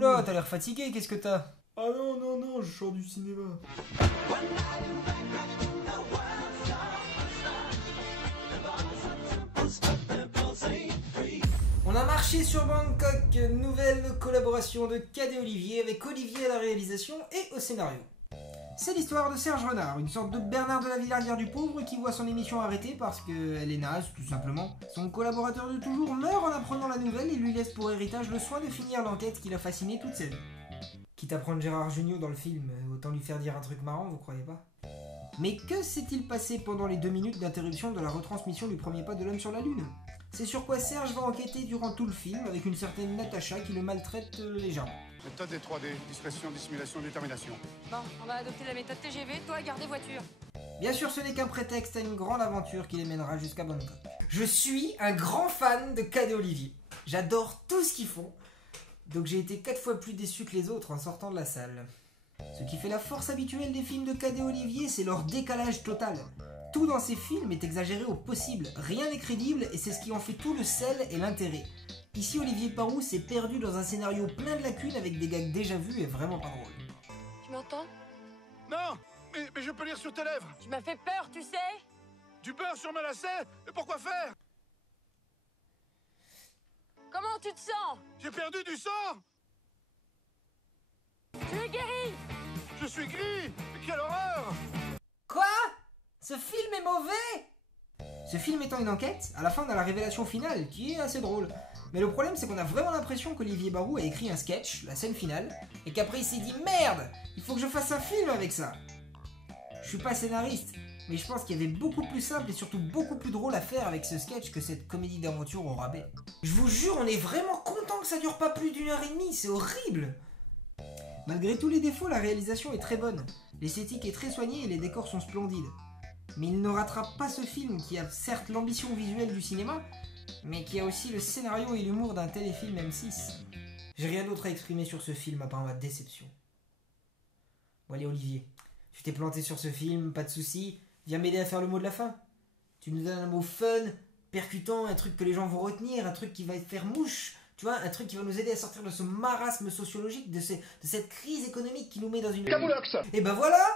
Oula, t'as l'air fatigué, qu'est-ce que t'as? Ah non, non, non, je sors du cinéma. On a marché sur Bangkok, nouvelle collaboration de Cadet Olivier avec Olivier à la réalisation et au scénario. C'est l'histoire de Serge Renard, une sorte de Bernard de la Villardière du pauvre qui voit son émission arrêtée parce qu'elle est naze, tout simplement. Son collaborateur de toujours meurt en apprenant la nouvelle et lui laisse pour héritage le soin de finir l'enquête qui l'a fasciné toute sa vie. Quitte à prendre Gérard Jugnot dans le film, autant lui faire dire un truc marrant, vous croyez pas? Mais que s'est-il passé pendant les 2 minutes d'interruption de la retransmission du premier pas de l'homme sur la Lune? C'est sur quoi Serge va enquêter durant tout le film avec une certaine Natacha qui le maltraite légèrement. Méthode des 3D, discrétion, dissimulation, détermination. Bon, on va adopter la méthode TGV, toi garder voiture. Bien sûr, ce n'est qu'un prétexte à une grande aventure qui les mènera jusqu'à Bangkok. Je suis un grand fan de Cadet Olivier. J'adore tout ce qu'ils font. Donc j'ai été 4 fois plus déçu que les autres en sortant de la salle. Ce qui fait la force habituelle des films de Cadet Olivier, c'est leur décalage total. Tout dans ces films est exagéré au possible, rien n'est crédible et c'est ce qui en fait tout le sel et l'intérêt. Ici, Olivier Parou s'est perdu dans un scénario plein de lacunes avec des gags déjà vus et vraiment pas drôles. Tu m'entends? Non, mais je peux lire sur tes lèvres. Tu m'as fait peur, tu sais? Du beurre sur ma lacet. Et pourquoi faire? Comment tu te sens? J'ai perdu du sang. Tu es guéri? Je suis gris. Quelle horreur. Quoi? Ce film est mauvais? Ce film étant une enquête, à la fin on a la révélation finale, qui est assez drôle. Mais le problème c'est qu'on a vraiment l'impression qu'Olivier Barou a écrit un sketch, la scène finale, et qu'après il s'est dit merde, il faut que je fasse un film avec ça. Je suis pas scénariste, mais je pense qu'il y avait beaucoup plus simple et surtout beaucoup plus drôle à faire avec ce sketch que cette comédie d'aventure au rabais. Je vous jure, on est vraiment content que ça dure pas plus d'1h30, c'est horrible. Malgré tous les défauts, la réalisation est très bonne. L'esthétique est très soignée et les décors sont splendides. Mais il ne rattrape pas ce film qui a certes l'ambition visuelle du cinéma, mais qui a aussi le scénario et l'humour d'un téléfilm M6. J'ai rien d'autre à exprimer sur ce film à part ma déception. Bon allez Olivier, tu t'es planté sur ce film, pas de soucis, viens m'aider à faire le mot de la fin. Tu nous donnes un mot fun, percutant, un truc que les gens vont retenir, un truc qui va faire mouche, tu vois, un truc qui va nous aider à sortir de ce marasme sociologique, de cette crise économique qui nous met dans une... Camoulox. Et ben voilà.